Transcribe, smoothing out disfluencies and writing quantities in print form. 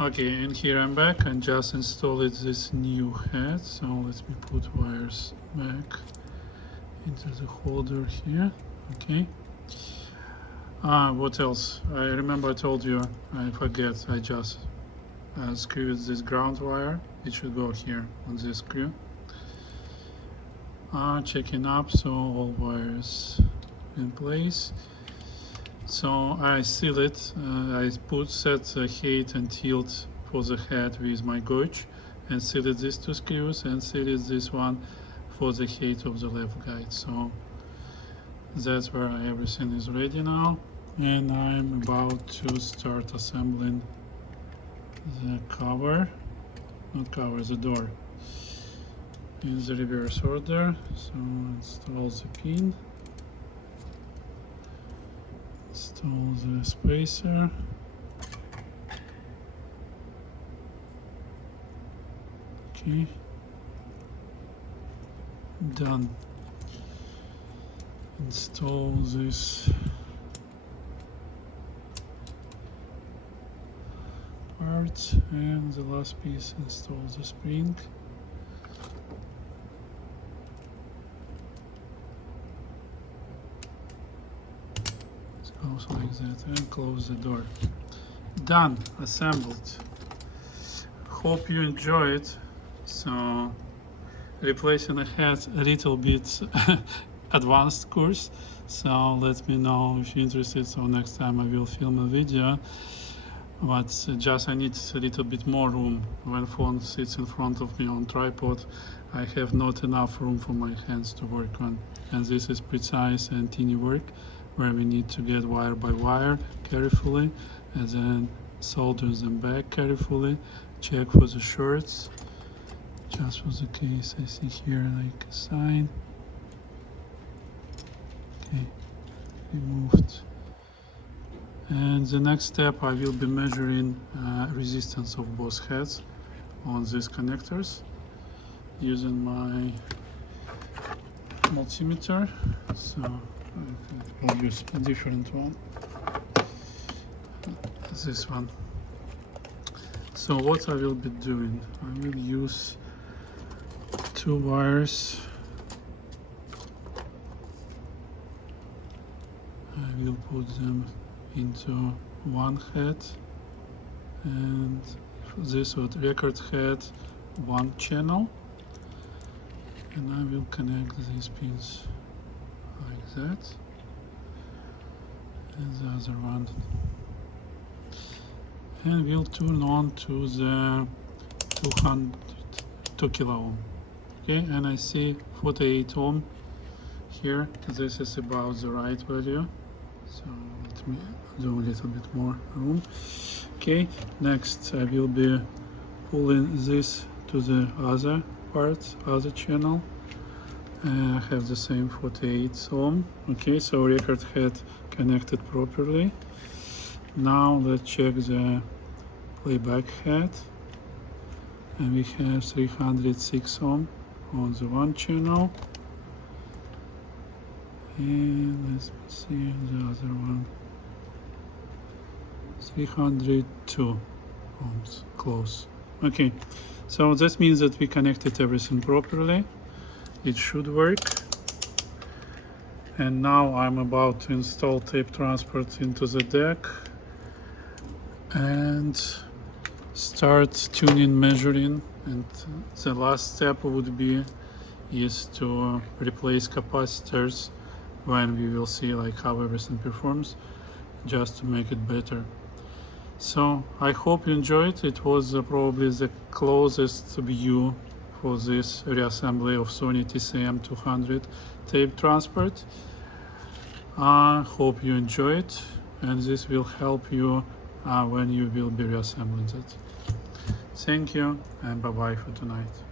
Okay, and here I'm back and just installed this new head. So let me put wires back into the holder here. Okay. What else? I remember I told you, I forget, I just screwed this ground wire. It should go here on this screw. Checking up, so all wires in place. So I seal it, I set the height and tilt for the head with my gauge and sealed these two screws and sealed this one for the height of the left guide. So that's where everything is ready now, and I'm about to start assembling the cover, not cover, the door in the reverse order. So install the pin. Install the spacer. Okay. Done. Install this part, and the last piece, install the spring. Goes like that, and close the door. Done, assembled. Hope you enjoy it. So replacing a head a little bit advanced course, so let me know if you're interested. So next time I will film a video, but just I need a little bit more room. When phone sits in front of me on tripod, I have not enough room for my hands to work on, and this is precise and teeny work where we need to get wire by wire carefully and then solder them back carefully, check for the shorts. Just for the case, I see here like a sign. Okay, removed. And the next step, I will be measuring resistance of both heads on these connectors using my multimeter. So I will use a different one, this one. So what I will be doing, I will use two wires. I will put them into one head, and this would record head one channel, and I will connect these pins like that, and the other one, and we'll turn on to the 2 kilo ohm. Okay, and I see 48 ohm here. This is about the right value, so let me do a little bit more room. Okay, next I will be pulling this to the other part, other channel. I have the same 48 ohm. Okay, so record head connected properly. Now let's check the playback head, and we have 306 ohm on the one channel, and let's see the other one, 302 ohms, close. Okay, so this means that we connected everything properly. It should work. And now I'm about to install tape transport into the deck and start tuning, measuring, and the last step would be to replace capacitors when we will see like how everything performs, just to make it better. So I hope you enjoyed. It was probably the closest view for this reassembly of Sony TC-M200 tape transport. I hope you enjoy it, and this will help you when you will be reassembling it. Thank you, and bye bye for tonight.